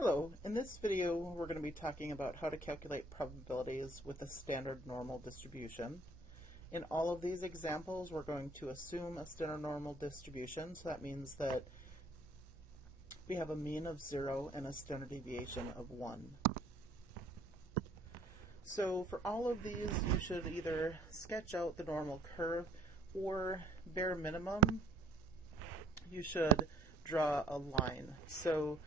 Hello, in this video we're going to be talking about how to calculate probabilities with a standard normal distribution. In all of these examples we're going to assume a standard normal distribution, so that means that we have a mean of 0 and a standard deviation of 1. So for all of these you should either sketch out the normal curve or bare minimum you should draw a line. So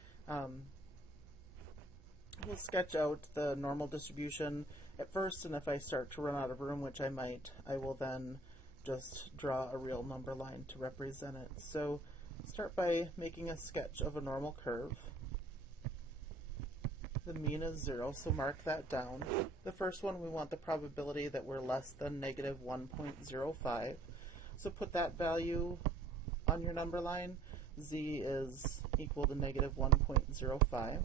we'll sketch out the normal distribution at first, and if I start to run out of room, which I might, I will then just draw a real number line to represent it. So start by making a sketch of a normal curve. The mean is 0, so mark that down. The first one, we want the probability that we're less than negative 1.05. So put that value on your number line. Z is equal to negative 1.05.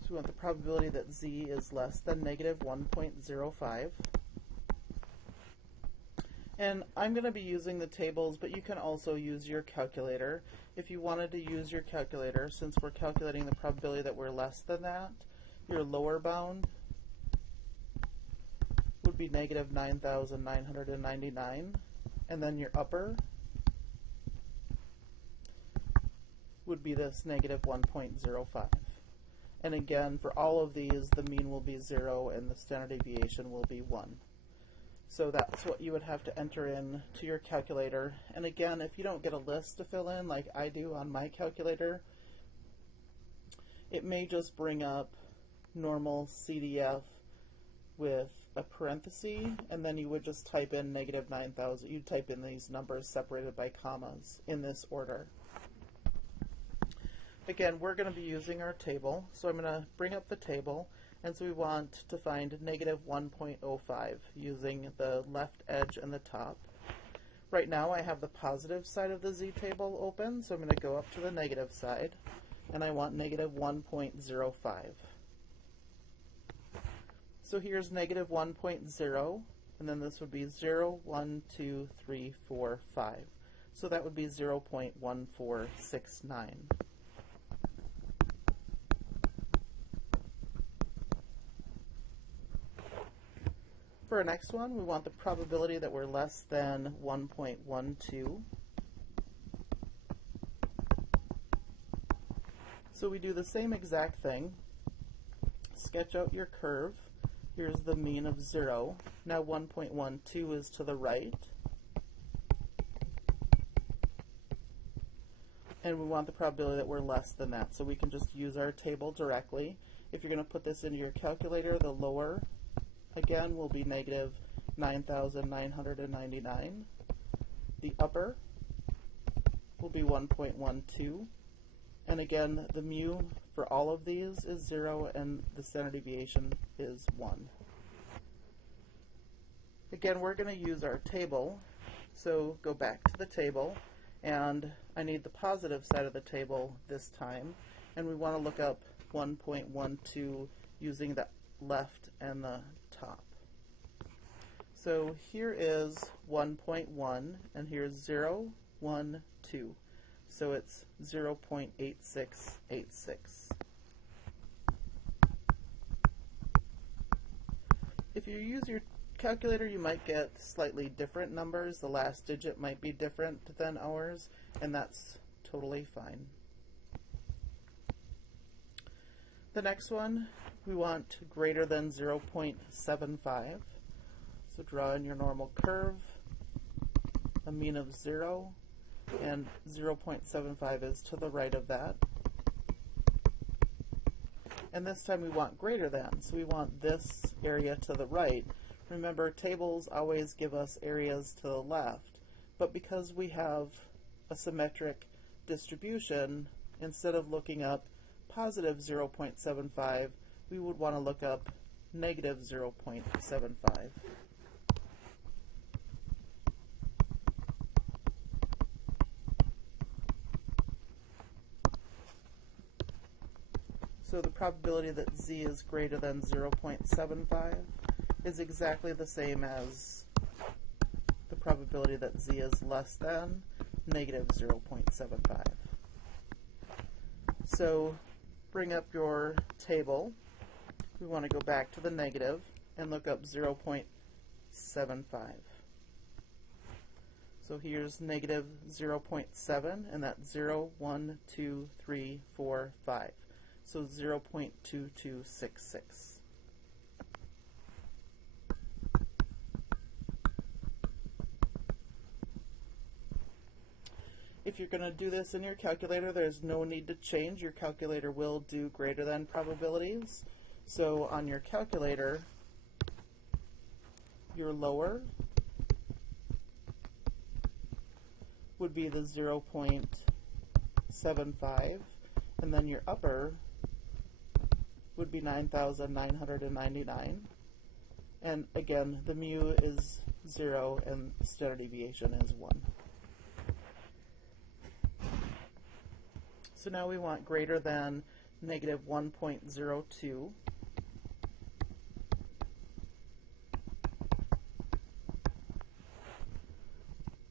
So we want the probability that Z is less than negative 1.05. And I'm going to be using the tables, but you can also use your calculator. If you wanted to use your calculator, since we're calculating the probability that we're less than that, your lower bound would be negative 9,999, and then your upper would be this negative 1.05. And again, for all of these, the mean will be 0 and the standard deviation will be 1. So that's what you would have to enter in to your calculator. And again, if you don't get a list to fill in like I do on my calculator, it may just bring up normal CDF with a parenthesis, and then you would just type in negative 9,000. You'd type in these numbers separated by commas in this order. Again, we're going to be using our table, so I'm going to bring up the table, and so we want to find negative 1.05 using the left edge and the top. Right now I have the positive side of the Z table open, so I'm going to go up to the negative side, and I want negative 1.05. So here's negative 1.0, and then this would be 0, 1, 2, 3, 4, 5. So that would be 0.1469. For our next one, we want the probability that we're less than 1.12. So we do the same exact thing. Sketch out your curve. Here's the mean of 0. Now 1.12 is to the right. And we want the probability that we're less than that. So we can just use our table directly. If you're going to put this into your calculator, the lower again will be negative 9,999. The upper will be 1.12. And again, the mu for all of these is 0 and the standard deviation is 1. Again, we're going to use our table. So go back to the table, and I need the positive side of the table this time. And we want to look up 1.12 using the left and the top. So here is 1.1, and here's 0, 1, 2. So it's 0.8686. If you use your calculator, you might get slightly different numbers. The last digit might be different than ours, and that's totally fine. The next one, we want greater than 0.75. So draw in your normal curve, a mean of 0, and 0.75 is to the right of that. And this time we want greater than, so we want this area to the right. Remember, tables always give us areas to the left, but because we have a symmetric distribution, instead of looking up positive 0.75, we would want to look up negative 0.75. So the probability that Z is greater than 0.75 is exactly the same as the probability that Z is less than negative 0.75. So bring up your table. We want to go back to the negative and look up 0.75. So here's negative 0.7, and that's 0, 1, 2, 3, 4, 5. So 0.2266. If you're going to do this in your calculator, there's no need to change. Your calculator will do greater than probabilities. So on your calculator, your lower would be the 0.75, and then your upper would be 9,999. And again, the mu is 0 and standard deviation is 1. So now we want greater than negative 1.02.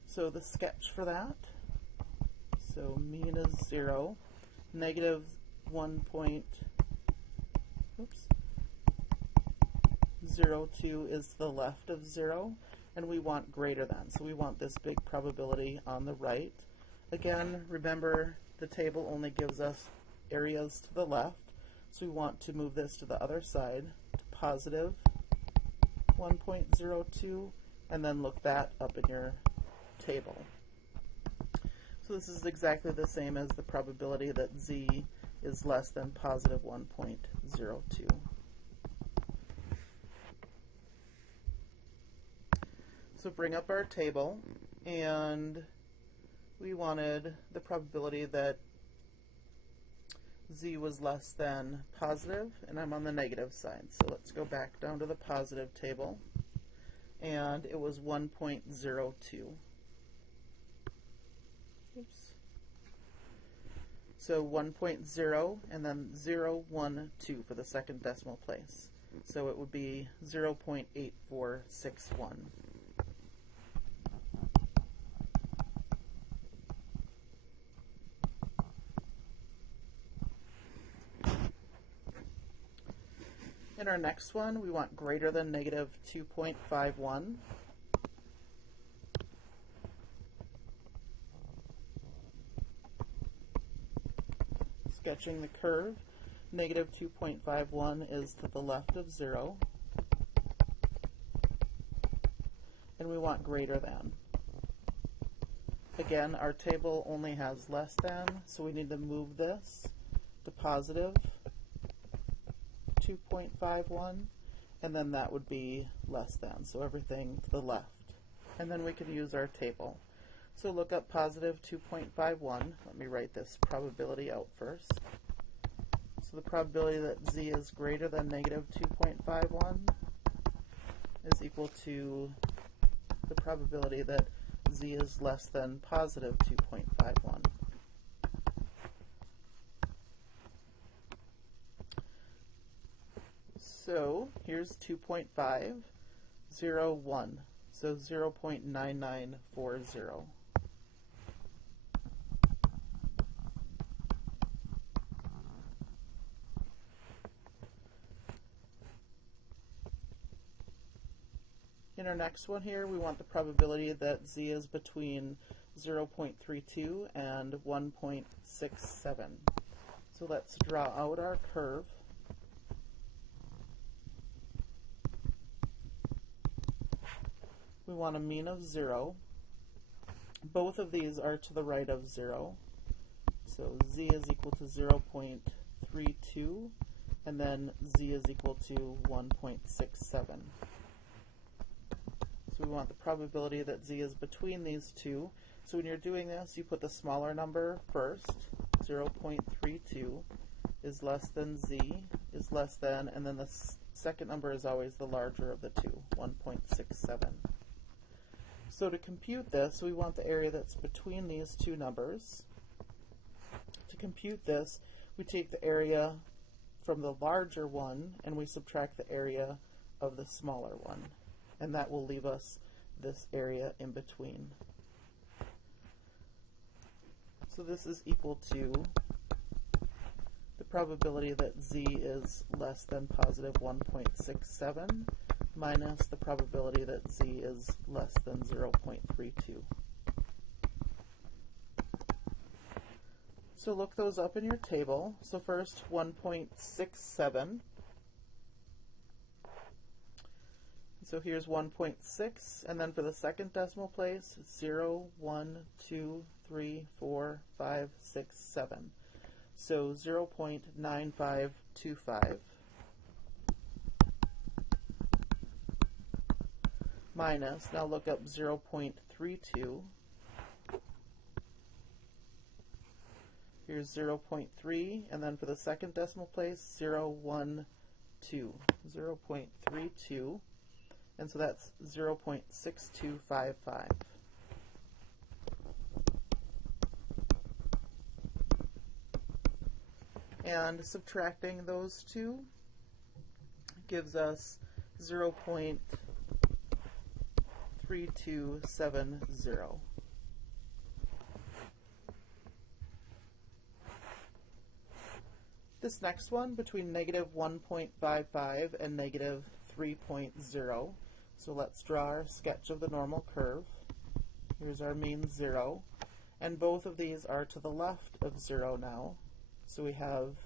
So the sketch for that, so mean is 0, negative 1.02 is to the left of 0, and we want greater than. So we want this big probability on the right. Again, remember the table only gives us areas to the left, so we want to move this to the other side to positive 1.02, and then look that up in your table. So this is exactly the same as the probability that z is less than positive 1.02. So bring up our table, and we wanted the probability that z was less than positive, and I'm on the negative side. So let's go back down to the positive table, and it was 1.02. Oops. So 1.0 and then 0.12 for the second decimal place. So it would be 0.8461. In our next one, we want greater than negative 2.51. Sketching the curve, negative 2.51 is to the left of 0, and we want greater than. Again, our table only has less than, so we need to move this to positive 2.51, and then that would be less than, so everything to the left. And then we can use our table. So look up positive 2.51. Let me write this probability out first. So the probability that z is greater than negative 2.51 is equal to the probability that z is less than positive 2.51. So here's 2.5, 0, 1, so 0.9940. In our next one here, we want the probability that z is between 0.32 and 1.67. So let's draw out our curve. We want a mean of 0. Both of these are to the right of 0. So z is equal to 0.32, and then z is equal to 1.67. So we want the probability that z is between these two. So when you're doing this, you put the smaller number first. 0.32 is less than z is less than, and then the second number is always the larger of the two, 1.67. So to compute this, we want the area that's between these two numbers. To compute this, we take the area from the larger one and we subtract the area of the smaller one. And that will leave us this area in between. So this is equal to probability that z is less than positive 1.67 minus the probability that z is less than 0.32. So look those up in your table. So first 1.67. So here's 1.6, and then for the second decimal place, 0, 1, 2, 3, 4, 5, 6, 7. So 0.9525 minus, now look up 0.32. Here's 0.3, and then for the second decimal place, 0, 1, 2. 0.32. And so that's 0.6255. And subtracting those two gives us 0.3270. This next one, between negative 1.55 and negative 3.0. So let's draw our sketch of the normal curve. Here's our mean 0. And both of these are to the left of 0 now. So we have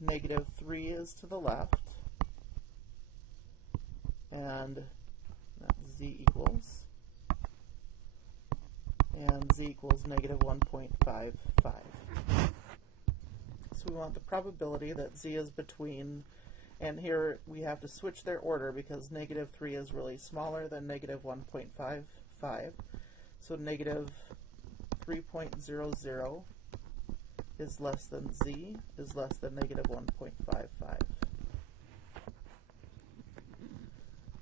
negative 3 is to the left. And that's z equals. And z equals negative 1.55. So we want the probability that z is between, and here we have to switch their order because negative 3 is really smaller than negative 1.55. So negative 3.00 is less than z is less than negative 1.55.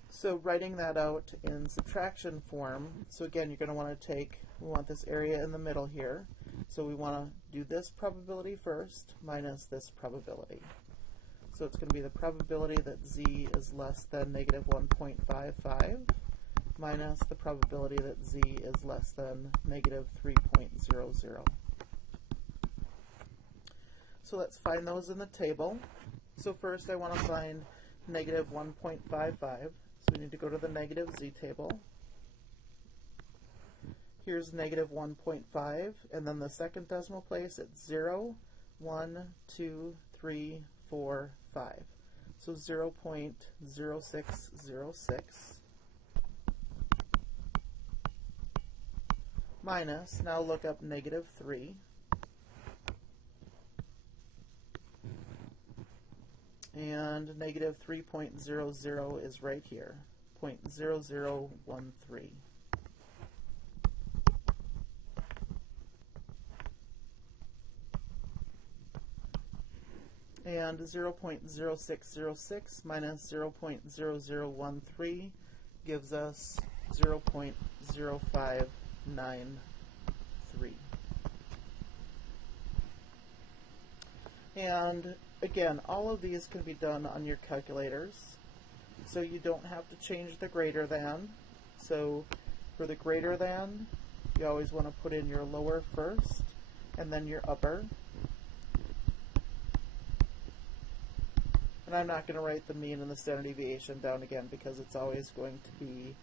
So writing that out in subtraction form, so again you're going to want to take, we want this area in the middle here, so we want to do this probability first minus this probability. So it's going to be the probability that z is less than negative 1.55 minus the probability that z is less than negative 3.00. So let's find those in the table. So first I want to find negative 1.55. So we need to go to the negative z table. Here's negative 1.5, and then the second decimal place it's 0, 1, 2, 3, 4, 5. So 0.0606 minus, now look up negative 3. And negative 3.00 is right here, 0.0013. And 0.0606 minus 0.0013 gives us 0.0593. And again, all of these can be done on your calculators, so you don't have to change the greater than. So for the greater than, you always want to put in your lower first and then your upper. And I'm not going to write the mean and the standard deviation down again because it's always going to be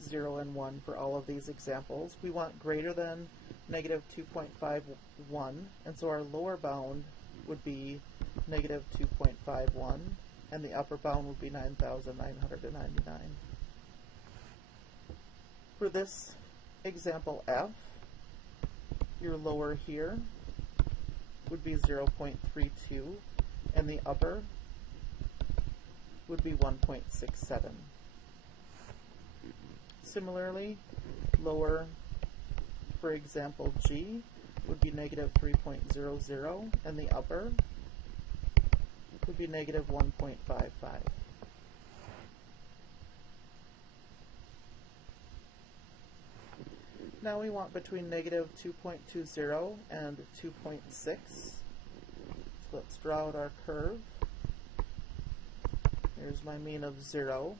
0 and 1 for all of these examples. We want greater than negative 2.51, and so our lower bound would be negative 2.51, and the upper bound would be 9,999. For this example F, your lower here would be 0.32, and the upper would be 1.67. Similarly, lower for example G would be negative 3.00, and the upper would be negative 1.55. Now we want between negative 2.20 and 2.6. So let's draw out our curve. Here's my mean of 0,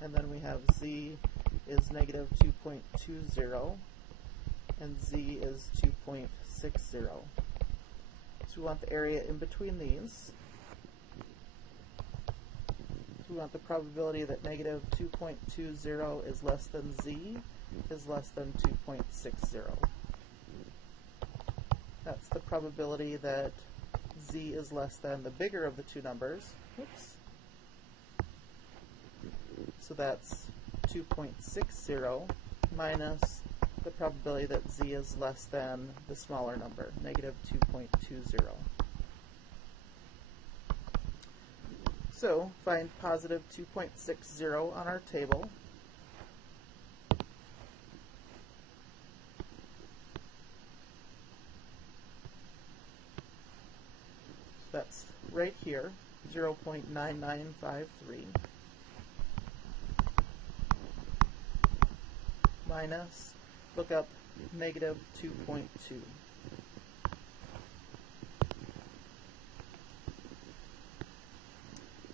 and then we have z is negative 2.20, and z is 2.60. So we want the area in between these. So we want the probability that negative 2.20 is less than z is less than 2.60. That's the probability that z is less than the bigger of the two numbers. Oops. So that's 2.60 minus the probability that z is less than the smaller number, negative 2.20. So find positive 2.60 on our table. So that's right here, 0.9953 minus, look up negative 2.2.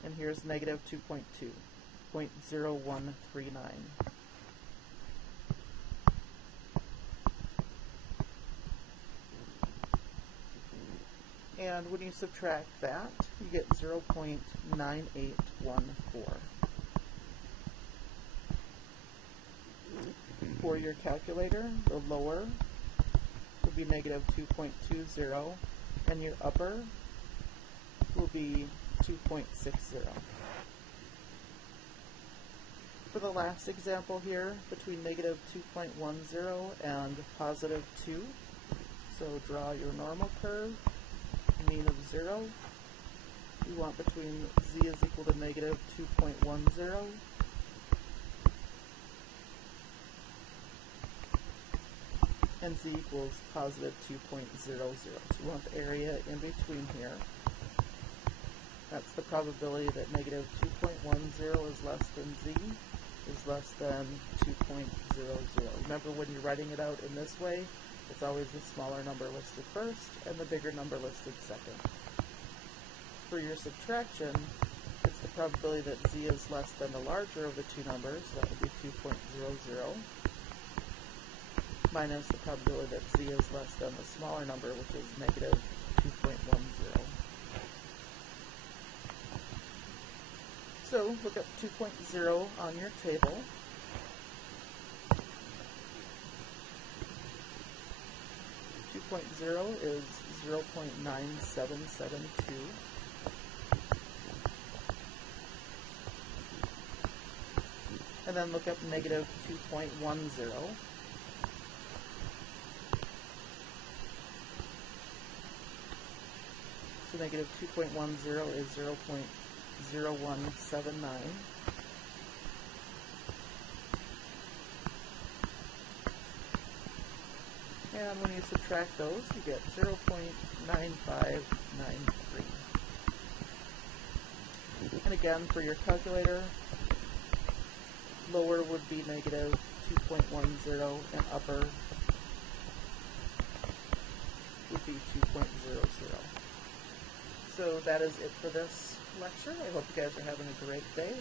And here's negative 2.2, 0.0139. And when you subtract that, you get 0.9814. For your calculator, the lower will be negative 2.20, and your upper will be 2.60. For the last example here, between negative 2.10 and positive 2, so draw your normal curve, mean of 0. We want between z is equal to negative 2.10 and z equals positive 2.00. So we want the area in between here. That's the probability that negative 2.10 is less than z is less than 2.00. Remember, when you're writing it out in this way, it's always the smaller number listed first and the bigger number listed second. For your subtraction, it's the probability that z is less than the larger of the two numbers, so that would be 2.00, minus the probability that z is less than the smaller number, which is negative 2.10. So look up 2.0 on your table. Is 0.9772. And then look up negative 2.10. So negative 2.10 is 0.0179. And when you subtract those, you get 0.9593. And again, for your calculator, lower would be negative 2.10 and upper would be 2.00. So that is it for this lecture. I hope you guys are having a great day.